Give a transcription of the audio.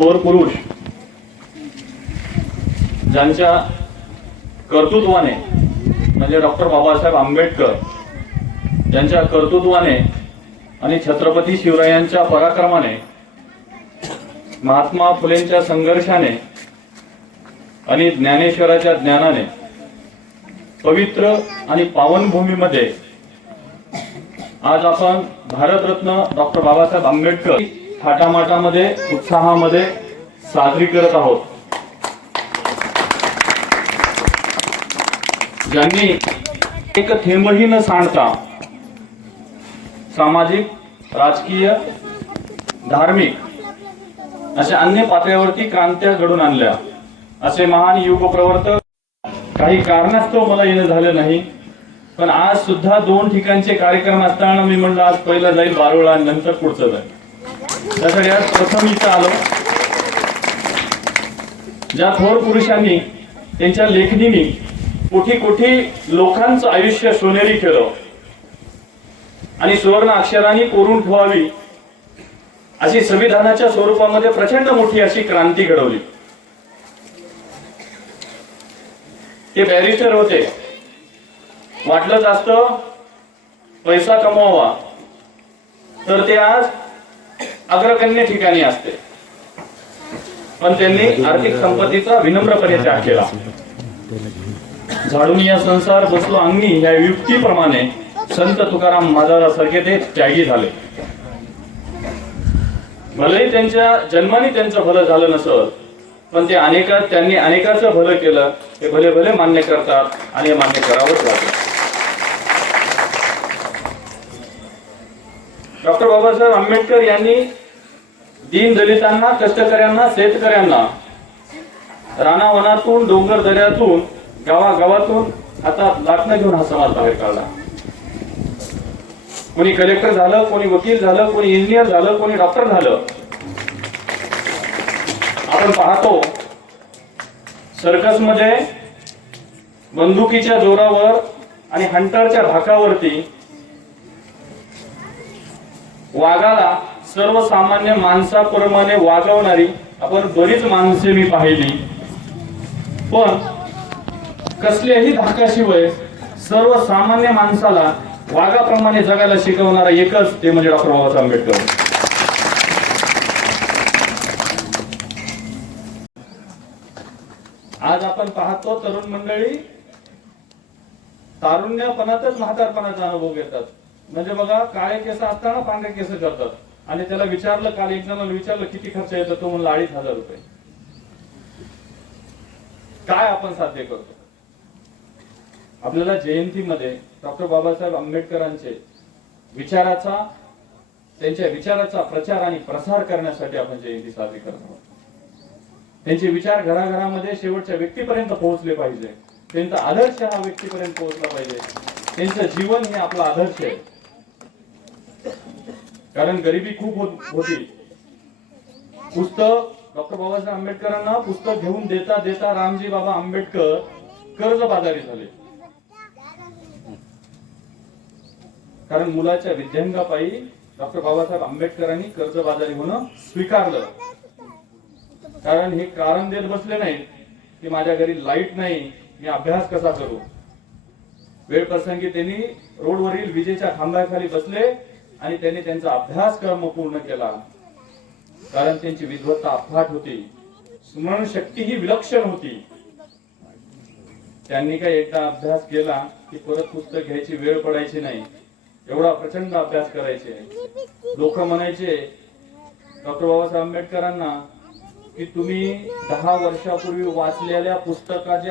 थोर पुरुष ज्यांच्या कर्तृत्वाने म्हणजे डॉक्टर बाबासाहेब आंबेडकर यांच्या कर्तृत्वाने आणि छत्रपती शिवरायांच्या पराक्रमाने, महात्मा फुलेंच्या संघर्षाने आणि ज्ञानेश्वराच्या ज्ञानाने पवित्र आणि पावनभूमीमध्ये आज आपण भारतरत्न डॉक्टर बाबासाहेब आंबेडकर थाटामाटामध्ये उत्साहामध्ये साजरी करत आहोत. ज्यांनी एक थेंबही न सांडता सामाजिक, राजकीय, धार्मिक अशा अन्य पातळीवरती क्रांत्या घडून आणल्या, असे महान युग प्रवर्तक. काही कारणास्तव मला येणं झालं नाही, पण आज सुद्धा 2 ठिकाणचे कार्यक्रम असताना मी म्हणलं आज पहिला जाईल बारोळा आणि नंतर पुढचं जाईल. त्यासाठी आज प्रथम इथं आलो. ज्या थोर पुरुषांनी त्यांच्या लेखणीने कोटी कोटी लोकांचं आयुष्य सोनेरी केलं आणि सुवर्ण अक्षरांनी कोरून ठेवावी अशी संविधानाच्या स्वरूपामध्ये प्रचंड मोठी अशी क्रांती घडवली. ते बॅरिस्टर होते. वाटलं जास्त पैसा कमवावा तर ते आज अग्रगण्य ठिकाणी असते, पण त्यांनी आर्थिक संपत्तीचा विनम्रपणे त्याग केला. झाडून या संसार बसलो अंगणी या युक्तीप्रमाणे संत तुकाराम महाराजांसारखे ते त्यागी झाले. भलेही त्यांच्या जन्माने त्यांचं भलं झालं नसत, पण त्यांनी अनेकाचं भलं केलं हे भले भले मान्य करतात आणि हे मान्य करावंच लागतं. डॉक्टर बाबासाहेब आंबेडकर यांनी दीन दलितांना, कष्टकऱ्यांना, शेतकऱ्यांना रानावनातून, डोंगर दऱ्यातून, गावागावातून हातात लाटणं घेऊन हा समाज बाहेर काढला. कोणी कलेक्टर झालं, कोणी वकील झालं, कोणी इंजिनियर झालं, कोणी डॉक्टर झालं. आपण पाहतो सर्कसमध्ये बंदुकीच्या जोरावर आणि हंटरच्या धाकावरती वाघाला सर्वसामान्य माणसाप्रमाणे वागवणारी आपण बरीच माणसे मी पाहिली, पण कसल्याही धाकाशिवाय सर्वसामान्य माणसाला वाघाप्रमाणे जगायला शिकवणारा एकच ते म्हणजे डॉक्टर बाबासाहेब आंबेडकर. आज आपण पाहतो तरुण मंडळी तारुण्यपणातच म्हातारपणाचा अनुभव घेतात. म्हणजे बघा, काळे केस असताना पांढरे केस करतात आणि त्याला विचारलं, काल एक जणांना विचारलं किती खर्च येतो, तो म्हणला 2,500 रुपये. काय आपण साध्य करतो? आपल्याला जयंतीमध्ये डॉक्टर बाबासाहेब आंबेडकरांचे त्यांच्या विचाराचा प्रचार आणि प्रसार करण्यासाठी आपण जयंती साजरी करतो. त्यांचे विचार घराघरामध्ये शेवटच्या व्यक्तीपर्यंत पोहोचले पाहिजे. त्यांचा आदर्श हा व्यक्तीपर्यंत पोहोचला पाहिजे. त्यांचं जीवन हे आपला आदर्श आहे. कारण गरिबी खूप होती. पुस्तक डॉक्टर बाबासाहेब आंबेडकरांना पुस्तक घेऊन देता देता रामजी बाबा आंबेडकर कर्जबाजारी झाले. कारण मुलाच्या विद्यांगापायी डॉक्टर बाबासाहेब आंबेडकरांनी कर्जबाजारी होणं स्वीकारलं. कारण हे कारण देत बसले नाही की माझ्या घरी लाईट नाही, मी अभ्यास कसा करू. वेळ प्रसंगी त्यांनी रोडवरील विजेच्या खांबाखाली बसले आणि त्यांनी त्यांचा अभ्यासक्रम पूर्ण केला. कारण त्यांची विद्वत्ता अफाट होती, स्मरणशक्ती ही विलक्षण होती. त्यांनी काय एकदा अभ्यास केला की परत पुस्तक घ्यायची वेळ पडायची नाही, एवढा प्रचंड अभ्यास करायचे. लोक म्हणायचे डॉक्टर बाबासाहेब आंबेडकरांना की तुम्ही 10 वर्षापूर्वी वाचलेल्या पुस्तकाचे